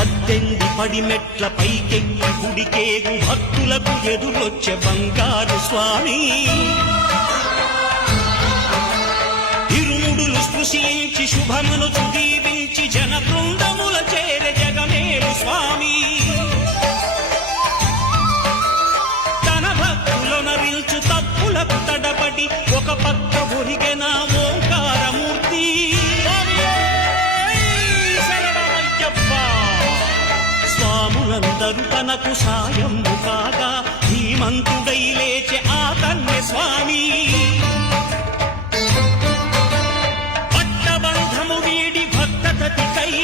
18 పడిమెట్ల పైకెక్కి గుడికేగు భక్తులకు ఎదురొచ్చే బంగారు స్వామి. ఇరుముడులు స్పృశించి శుభమును దీవించి జన బృందముల చేరే జగమేలు స్వామి. తన భక్తులొనరిల్చు తప్పులకు తడబడి ఒక పక్క ఒరిగెన ఓంకారమూర్తి. స్వాములందరూ తనకు సాయము కాగా ధీమంతుడై లేచే ఆ కన్య స్వామి. పట్టబంధము వీడి భక్తతతికై